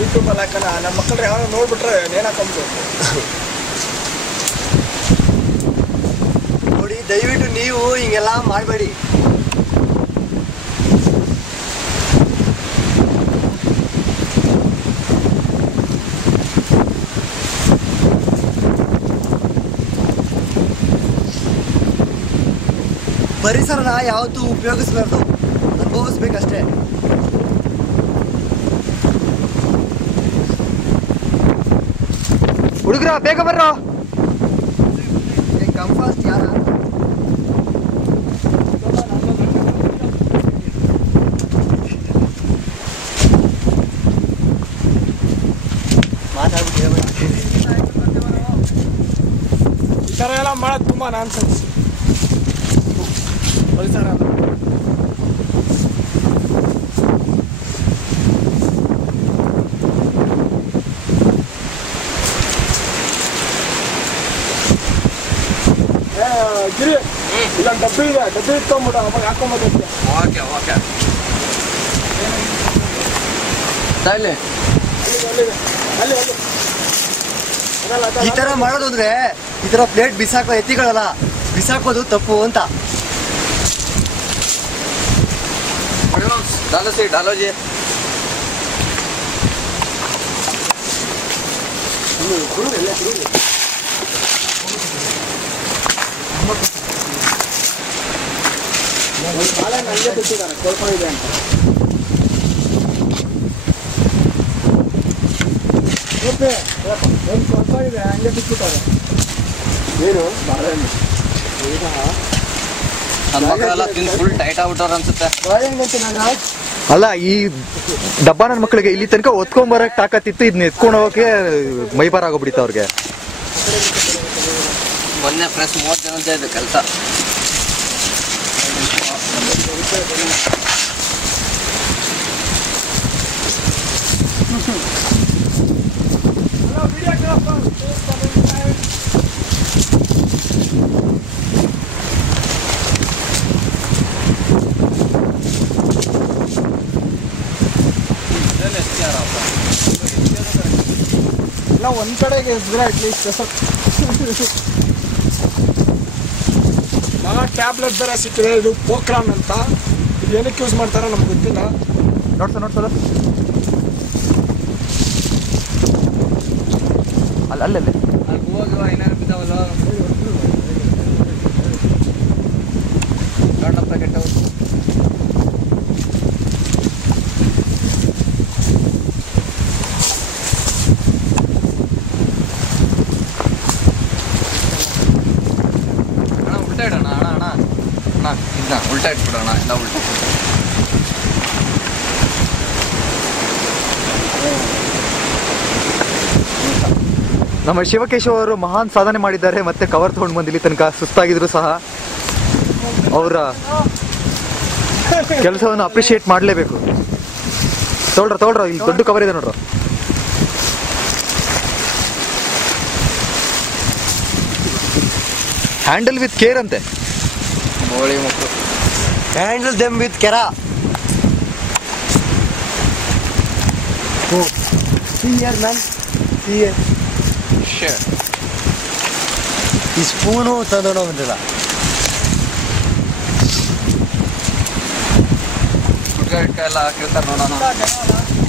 ಯೂಟ್ಯೂಬಲ್ಲಿ ಹಾಕೋಣ ನಮ್ಮ ಮಕ್ಕಳು ಯಾರು ನೋಡ್ಬಿಟ್ರೆ ನೇಣು ಹಾಕೊಂಬಿಡು ನೋಡಿ, ದಯವಿಟ್ಟು ನೀವು ಹಿಂಗೆಲ್ಲ ಮಾಡಬೇಡಿ. ಪರಿಸರನ ಯಾವತ್ತೂ ಉಪಯೋಗಿಸ್ಬಾರ್ದು. ಅನುಭವಿಸ್ಬೇಕಷ್ಟೇ. ಹುಡುಗ್ರ ಬೇಗ ಬರ್ರೋ ಕಂಫಾಸ್ಟ್ ಯಾರ ಮಾತಾಡ್ಬಿಟ್ಟು ಈ ಥರ ಎಲ್ಲ ಮಾಡೋದು ತುಂಬ ನಾನ್ಸೆನ್ಸ್ ಪರಿಸರ ಇರಿ ಇಲ್ಲ ಡಬ್ಬಿ ಇದೆ ಡಬ್ಬಿ ಇಟ್ಕೊಂಬಿಡ ಅವಾಗ ಹಾಕೊಂಬೋದಕ್ಕೆ ಓಕೆ ಓಕೆ. ಅಲ್ಲಿ ಅಲ್ಲಿ ಈ ತರ ಮಾಡೋದು ಅಂದ್ರೆ ಈ ತರ ಪ್ಲೇಟ್ ಬಿಸಾಕೋ ಎತ್ತಿಗಳಲ್ಲ ಬಿಸಾಕೋದು ತಪ್ಪು ಅಂತ. ಡಾಲೋಜಿ ಡಾಲೋಜಿ. ಎಲ್ಲ ನನಗೆ ಬಿಟ್ಟಿದ್ದಾರೆ ಕೊಳ್ಕೊಂಡಿದೆ ಅಂತ ಓಕೆ ಒಂದು ಕೊಳ್ಕೊಂಡಿದೆ ಹಂಗೆ ಬಿಟ್ಬಿಟ್ಟಾರೆ ಏನು ಬಾಳೆಹಣ್ಣು ಈಗ ಫುಲ್ ಟೈಟ್ ಆಗ್ಬಿಟ್ಟವ್ರ ಅನ್ಸುತ್ತೆ ಅಂತ ಅಲ್ಲ, ಈ ಡಬ್ಬ ನನ್ನ ಮಕ್ಕಳಿಗೆ ಇಲ್ಲಿ ತನಕ ಒತ್ಕೊಂಬರಕ್ ತಾಕತ್ತಿತ್ತು ಇದನ್ನ ಎತ್ಕೊಂಡು ಹೋಗಕ್ಕೆ ಮೈಬಾರ ಆಗೋಗ್ಬಿಡಿತ್ತು ಅವ್ರಿಗೆ. ಮೊನ್ನೆ ಫ್ರೆಶ್ ಮೂವತ್ತು ಜನ ಇದೆ ಕೆಲಸ. ಎಲ್ಲ ಒಂದ್ ಕಡೆಗೆ ಇದ್ರೆ ಅಟ್ಲೀಸ್ಟ್ ಮಗ ಟ್ಯಾಬ್ಲೆಟ್ ಬೇರೆ ಸಿಕ್ಕಿದೆ ಇದು ಪೋಕ್ರಾನ್ ಅಂತ. ಇದು ಏನಕ್ಕೆ ಯೂಸ್ ಮಾಡ್ತಾರೋ ನಮ್ಗೆ ಗೊತ್ತಿಲ್ಲ. ನೋಡ್ತಾರೆ ನೋಡ್ಸದ ಅಲ್ಲಲ್ಲೇ ಅಲ್ಲಿ ಹೋಗುವ ಏನಾರು ಬಿದ್ದಾವಲ್ಲ ಗಂಡಪ್ಪ ನಮ್ಮ ಶಿವಕೇಶವ ಅವರು ಮಹಾನ್ ಸಾಧನೆ ಮಾಡಿದ್ದಾರೆ ಮತ್ತೆ ಕವರ್ ತಗೊಂಡು ಬಂದು ಇಲ್ಲಿ ತನಕ ಸುಸ್ತಾಗಿದ್ರು ಸಹ. ಅವರ ಕೆಲಸವನ್ನು ಅಪ್ರಿಶಿಯೇಟ್ ಮಾಡಲೇಬೇಕು. ತೋಳ್ರ ತೋಳ್ರ ಇಲ್ಲಿ ದೊಡ್ಡ ಕವರ್ ಇದೆ ನೋಡ್ರ. ಹ್ಯಾಂಡಲ್ ವಿತ್ ಕೇರ್ ಅಂತೆ. Handle them with care senior man share. Is puro tandono vendela. Kurgal kala kyotan nona.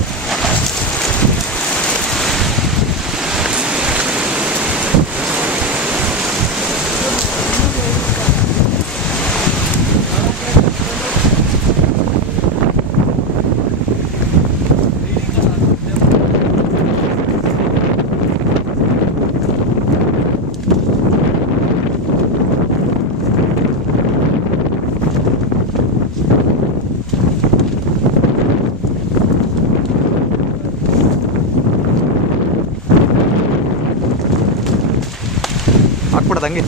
đánh đi.